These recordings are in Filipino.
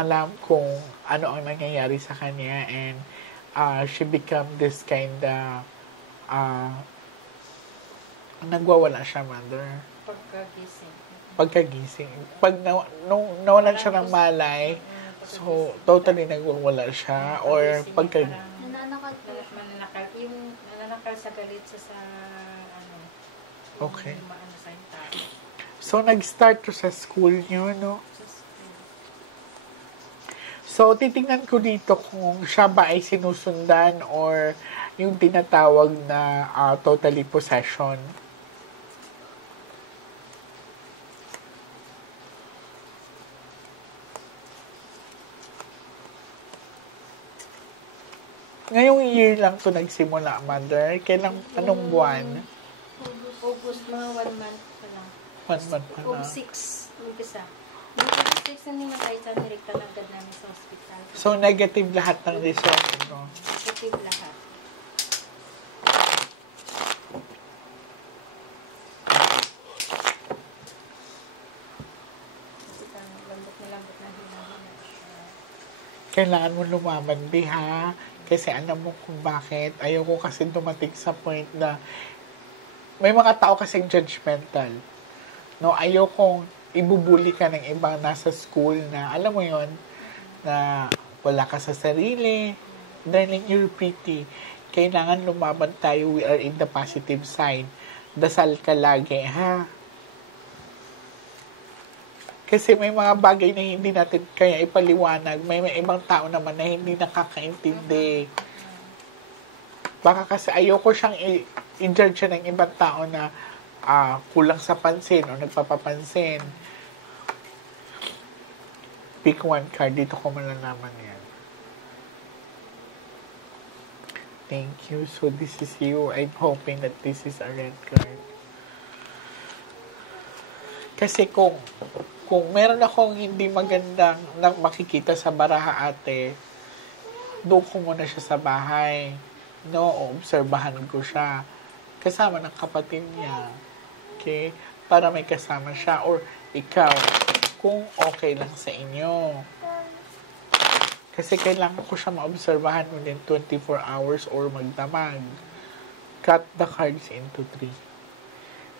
alam kung ano ang nangyayari sa kanya, and she become this kind of nagwawala siya, mother. Pagkagising. Pag nung nawalan siya ng malay, so totally nagwawala siya, or nananakal sa galit sa okay. So nag-start to sa school niyo, no? So titingnan ko dito kung siya ba ay sinusundan or yung tinatawag na totally possession. Ngayong year lang to nagsimula, mother. Kailang, anong buwan? August, mga 1 month pa lang. 1 month pa lang. August 6, umpisa. Yung August 6 na nimatay sa Amerika na agad namin sa hospital. So, negative lahat ng result, no? Negative lahat. Kailangan mo lumaban, ha? Kasi alam mo kung bakit. Ayoko kasi dumating sa point na may mga tao kasing judgmental. No, ayokong ibubuli ka ng ibang nasa school na, alam mo yon, na wala ka sa sarili. Darling, you're pretty. Kailangan lumaban tayo. We are in the positive side. Dasal ka lagi, ha? Kasi may mga bagay na hindi natin kaya ipaliwanag. May ibang tao naman na hindi nakakaintindi. Baka kasi ayoko siyang i-judge siya ng ibang tao na kulang sa pansin o nagpapapansin. Pick one card. Dito ko malalaman yan. Thank you. So this is you. I'm hoping that this is a red card. Kasi kung meron akong hindi magandang makikita sa baraha, ate, doon ko muna siya sa bahay. No, obserbahan ko siya. Kasama ng kapatid niya. Okay? Para may kasama siya. Or ikaw, kung okay lang sa inyo. Kasi kailangan ko siya maobserbahan within 24 hours or magdamag. Cut the cards into 3.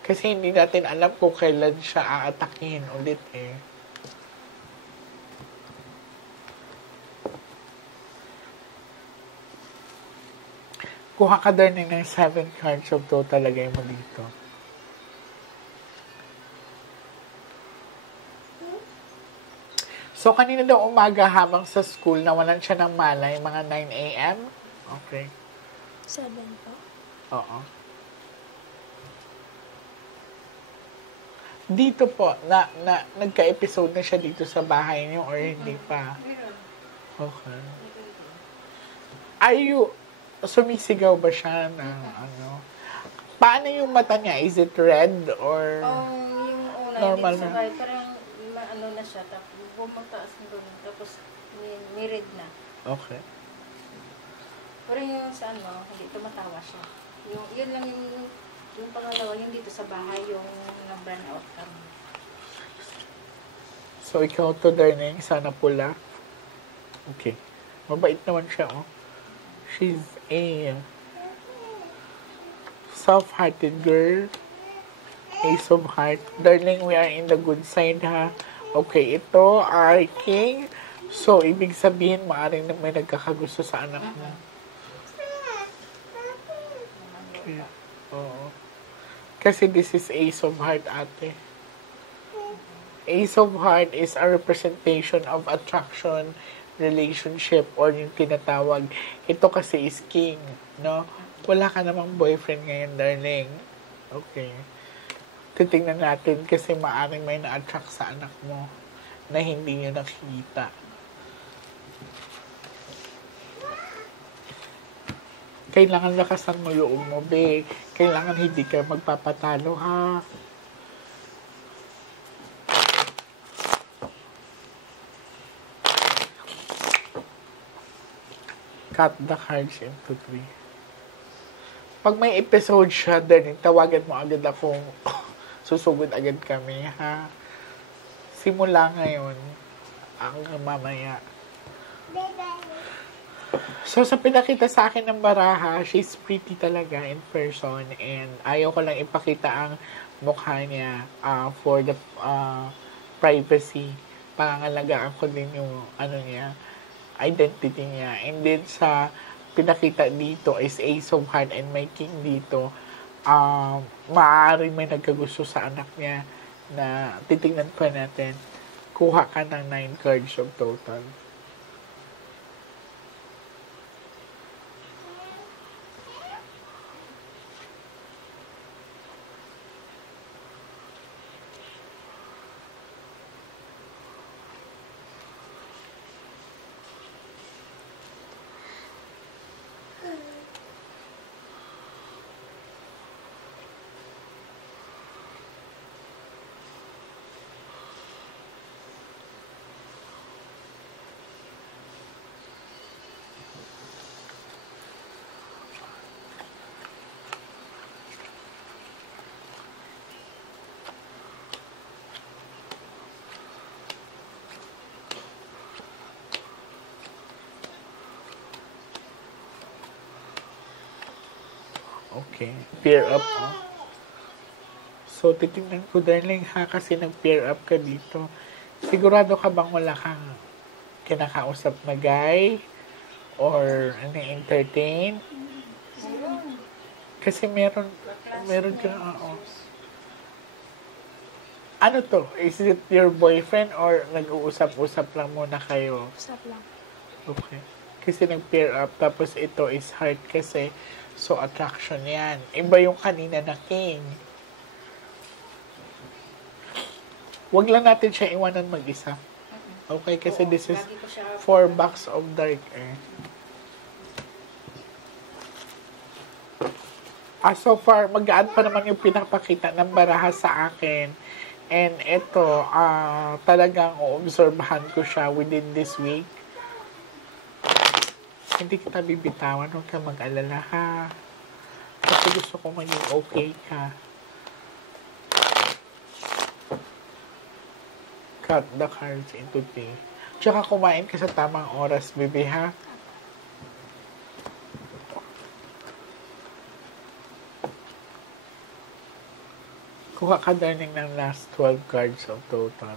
Kasi hindi natin alam kung kailan siya aatakin ulit eh. Kuha ka din ng 7 cards of to, talagay mo dito. So, kanina daw umaga habang sa school, nawalan siya ng malay, mga 9 a.m.? Okay. 7 po? Oo. Dito po, nagka-episode na siya dito sa bahay niyo or hindi pa? Okay. Sumisigaw ba siya ng ano? Paano yung mata niya? Is it red or yung una, normal na? na? Parang ano na siya, tapos bumagtaas doon, tapos may red na. Okay. Pero yung sa ano, hindi tumatawa siya. Yun lang yung pangalawa, yung dito sa bahay, yung na-burn out kami. So, ikaw to, darling, sana pula. Okay. Mabait naman siya, oh. She's a soft-hearted girl. Ace of Heart. Darling, we are in the good side, ha? Okay, ito ay King. So, ibig sabihin, maaaring na may nagkakagusto sa anak mo. Okay. Oo. Kasi this is Ace of Heart, ate. Ace of Heart is a representation of attraction, relationship, or yung tinatawag. Ito kasi is King, no? Wala ka namang boyfriend ngayon, darling. Okay. Titingnan natin kasi maaaring may na-attract sa anak mo na hindi niyo nakikita. Kailangan lakasan mo loob mo, be. Kailangan hindi ka magpapatalo, ha? Cut the cards into 3. Pag may episode siya, then tawagan mo agad akong susugod agad kami, ha? Simula ngayon, hanggang mamaya. So, sa pinakita sa akin ng baraha, she's pretty talaga in person and ayaw ko lang ipakita ang mukha niya for the privacy. Pangangalagaan ko din yung identity niya. And then sa pinakita dito is Ace of Hearts and may King dito. Maaari may nagkagusto sa anak niya na titignan pa natin. Kuha ka ng 9 cards of total. Okay. Pair up, oh. So, titignan ko, darling, ha? Kasi nag-pair up ka dito. Sigurado ka bang wala kang kinakausap na guy? Or na-entertain? Kasi meron ka, oo. Ano to? Is it your boyfriend or nag-uusap-usap lang muna kayo? Usap lang. Okay. Kasi nag-pair up, tapos ito is heart kasi. So, attraction yan. Iba yung kanina na king. Wag lang natin siya iwanan mag-isa. Okay? Kasi this is 4 box of dark earth. So far, mag-add pa naman yung pinapakita ng baraha sa akin. And ito, talagang obserbahan ko siya within this week. Hindi kita bibitawan, huwag ka mag-alala, ha? Kasi gusto ko maging okay ka. Cut the cards into 3. Tsaka kumain ka sa tamang oras, bebe, ha? Kuha ka darling ng last 12 cards of total.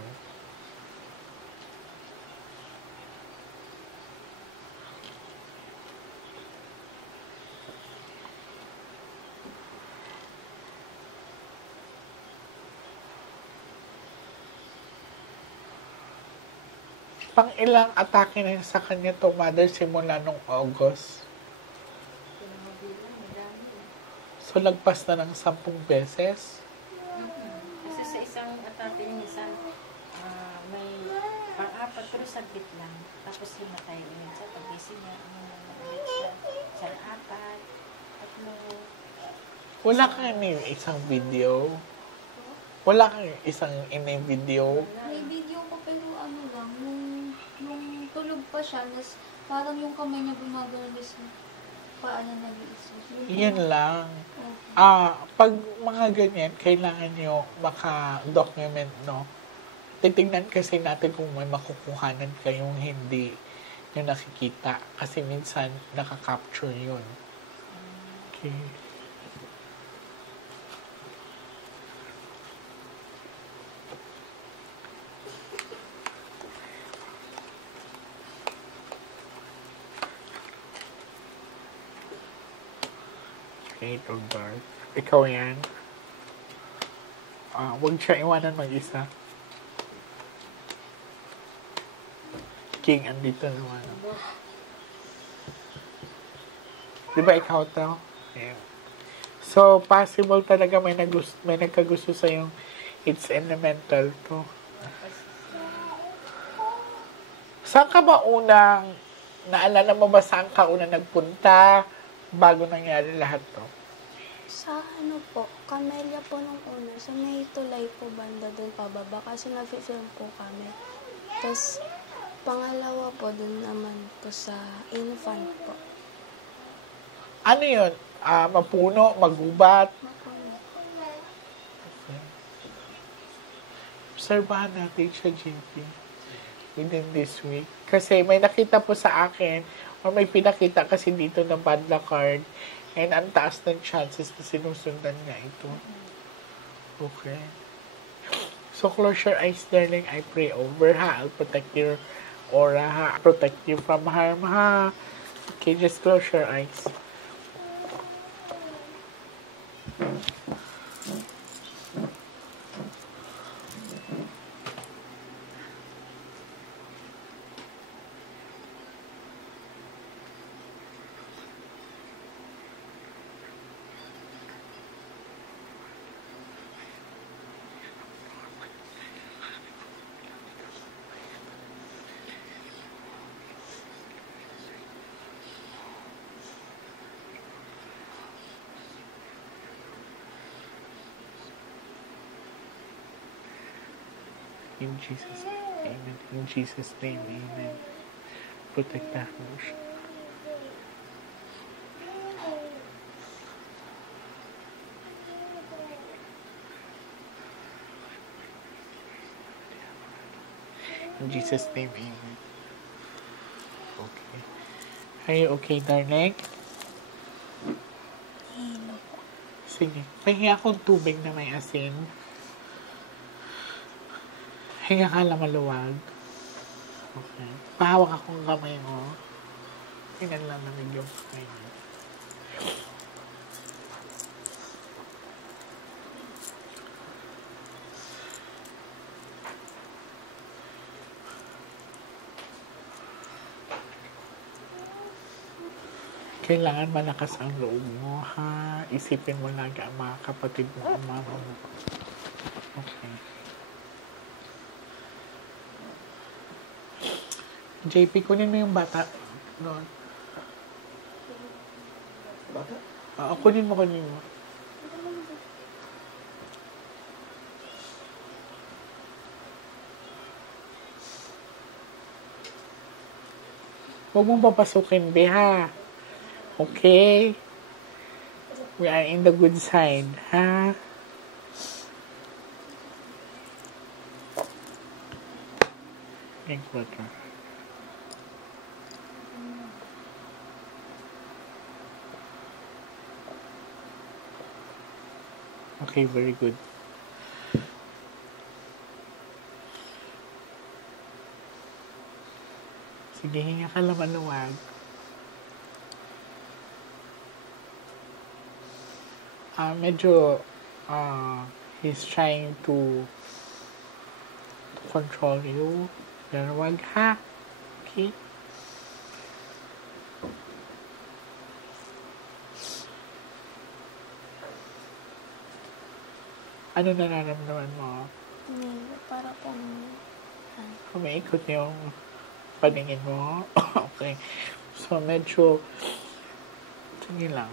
Pang ilang atake na sa kanya to, mother, simula nung August. So, lagpas na ng 10 beses. Kasi sa isang atake yung minsan, may pang-apat, pero saglit lang. Tapos himatay ulit sa pag-gising niya. Ulit siya. Sa apat, tatlo. Wala kang isang video. Wala kang isang video. May video ko pero ano lang, nung tulog pa siya, parang yung kamay niya gumagano sa paano nag-iisa. Yan lang. Pag mga ganyan, kailangan nyo maka-document, no? Titignan kasi natin kung may makukuhanan kayong hindi nyo nakikita. Kasi minsan, nakaka-capture yun. Okay. Eight of Dark. Ikaw yan. Huwag siya iwanan mag-isa. King, andito naman. Di ba ikaw to? Ayan. So, possible talaga may nagkagusto sa yung it's elemental to. Saan ka ba unang, naalala mo ba saan ka unang nagpunta bago nangyari lahat to? Sa ano po, Camellia po nung una, sa may tulay po banda doon pababa kasi nag-film po kami. Tapos, pangalawa po doon naman po sa Infant po. Ano yun? Mapuno, magubat? Mapuno. Obserbahan natin siya, JP. within this week. Kasi may nakita po sa akin, or may pinakita kasi dito na bad luck card, and ang taas ng chances na sinusundan niya ito. Okay. So, close your eyes, darling. I pray over, ha? I'll protect your aura, ha? Protect you from harm, ha? Okay, just close your eyes. In Jesus' name, amen. In Jesus' name, amen. Protect that motion. In Jesus' name, amen. Okay. Are you okay, darling? Sige. Pahingi akong tubig na may asin. Hinga ka lang maluwag. Okay. Pahawak akong kamay mo. Tingnan lang namin yung kamay mo. Kailangan malakas ang loob mo, ha? Isipin mo lagi ang mga kapatid mo, ang mama mo. Okay. JP, kunin mo yung bata. Doon. Bata? Oo, kunin mo. Huwag mong papasukin, be, ha? Okay? We are in the good side, ha? Thanks, brother. Okay, very good. Sige, hinga ka lang maluwag. Medyo, he's trying to control you. Pero wag, ha? Okay? Ano nararamdaman mo? Para pong... Umiikot yung paningin mo. Okay. So, medyo... Sige lang.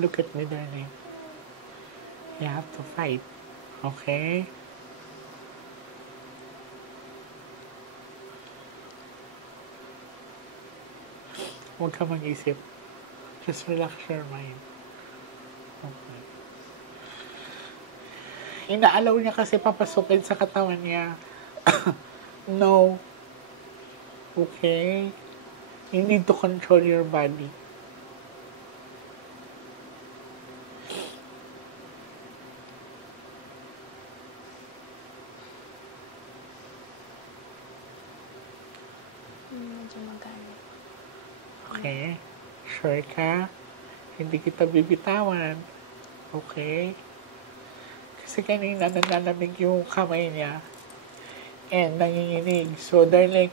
Look at me, darling. You have to fight. Okay? Huwag ka mag-isip. Just relax your mind. Okay. Inaalaw niya kasi papasukin sa katawan niya. No. Okay? You need to control your body. Okay? Sure ka? Hindi kita bibitawan. Okay? Kasi kanina nanalamig yung kamay niya and nanginginig. So, darling,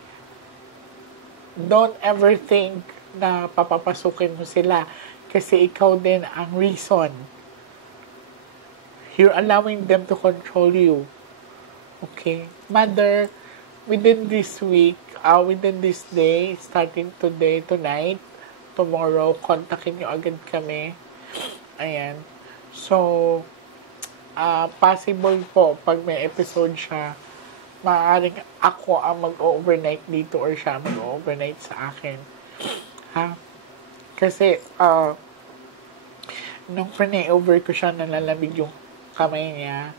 don't ever think na papapasukin mo sila kasi ikaw din ang reason You're allowing them to control you. Okay? Mother, within this week, within this day, starting today, tonight, tomorrow, kontakin nyo agad kami. Ayan. So, possible po, pag may episode siya, maaaring ako ang mag-overnight dito or siya mag-overnight sa akin. Ha? Kasi, nung pre-over ko siya, nalalamig yung kamay niya.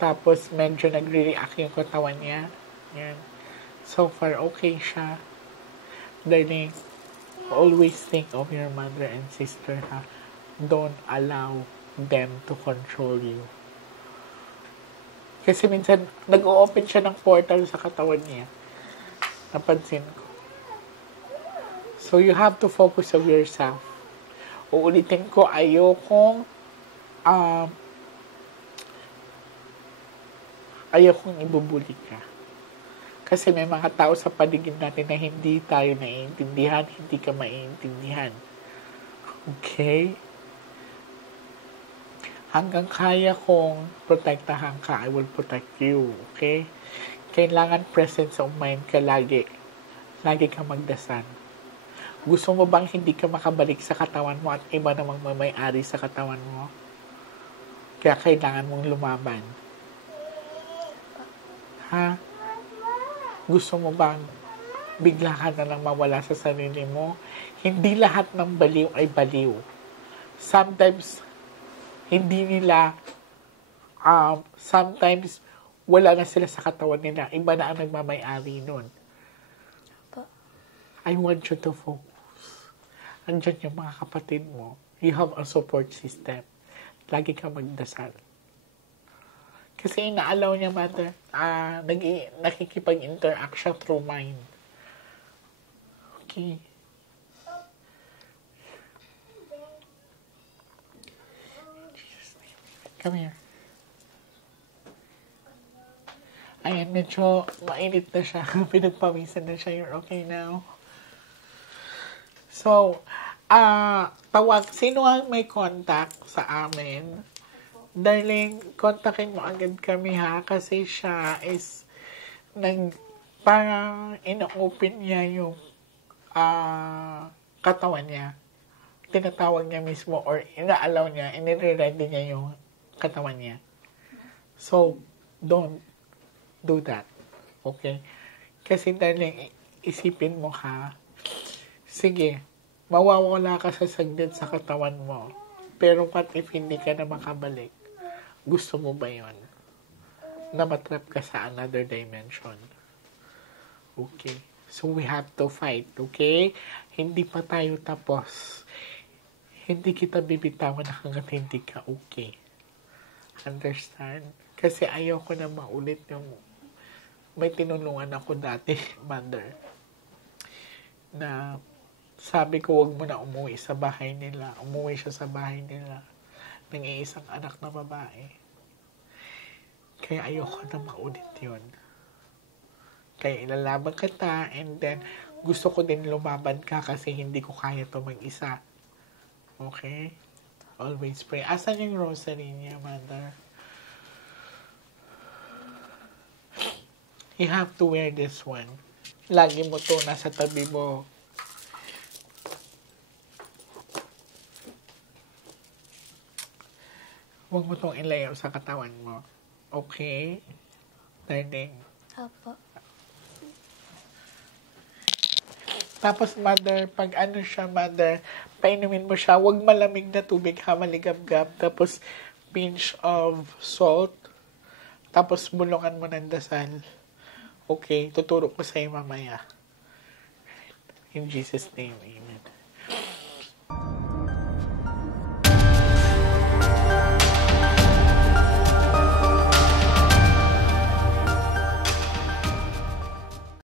Tapos, medyo nagre-react yung katawan niya. Yan. So far, okay siya. Darling, always think of your mother and sister, ha? Don't allow them to control you. Kasi minsan, nag-o-open siya ng portal sa katawan niya. Napansin ko. So, you have to focus on yourself. Uulitin ko, ayokong ibubuli ka. Kasi may mga tao sa paligid natin na hindi tayo naiintindihan, hindi ka maiintindihan. Okay? Hanggang kaya kong protektahan ka, I will protect you. Okay? Kailangan presence of mind ka lagi. Lagi ka magdasal. Gusto mo bang hindi ka makabalik sa katawan mo at iba namang may-ari sa katawan mo? Kaya kailangan mong lumaban. Ha? Gusto mo bang bigla ka na lang mawala sa sarili mo? Hindi lahat ng baliw ay baliw. Sometimes, hindi nila, sometimes, wala na sila sa katawan nila. Iba na ang nagmamay-ari nun. I want you to focus. Andyan yung mga kapatid mo. You have a support system. Lagi ka magdasal. Kasi inaalaw niya, mother, nakikipag-interact siya through mind. Okay. Come here. Ayan, medyo mainit na siya. Pinagpawisan na siya. You're okay now. So, sino ang may contact sa amin? Darling, kontakin mo agad kami, ha? Kasi siya is, parang ina-open niya yung katawan niya. Tinatawag niya mismo or ina-allow niya, inire-ready niya yung katawan niya. So, don't do that. Okay? Kasi darling, isipin mo, ha? Sige, mawawala ka sa saglit sa katawan mo. Pero what if hindi ka na makabalik? Gusto mo ba yun? Na matrap ka sa another dimension. Okay? So, we have to fight. Okay? Hindi pa tayo tapos. Hindi kita bibitawan hanggat hindi ka okay. Understand? Kasi ayoko na maulit yung may tinulungan ako dati, mother, na sabi ko, wag mo na umuwi sa bahay nila. Umuwi siya sa bahay nila ng isang anak na babae. Kaya ayoko na maulit yun. Kaya ilalaban kita and then gusto ko din lumaban ka kasi hindi ko kaya to mag-isa. Okay? Always pray. Asan yung rosary niya, mother? You have to wear this one. Lagi mo to nasa tabi mo. Huwag mo itong ilayaw sa katawan mo. Okay? Darling. Apo. Tapos, mother, pag ano siya, mother, painumin mo siya. Huwag malamig na tubig, ha? Maligab-gab. Tapos, pinch of salt. Tapos, bulungan mo ng dasal. Okay? Tuturo ko sa'yo mamaya. In Jesus' name, amen.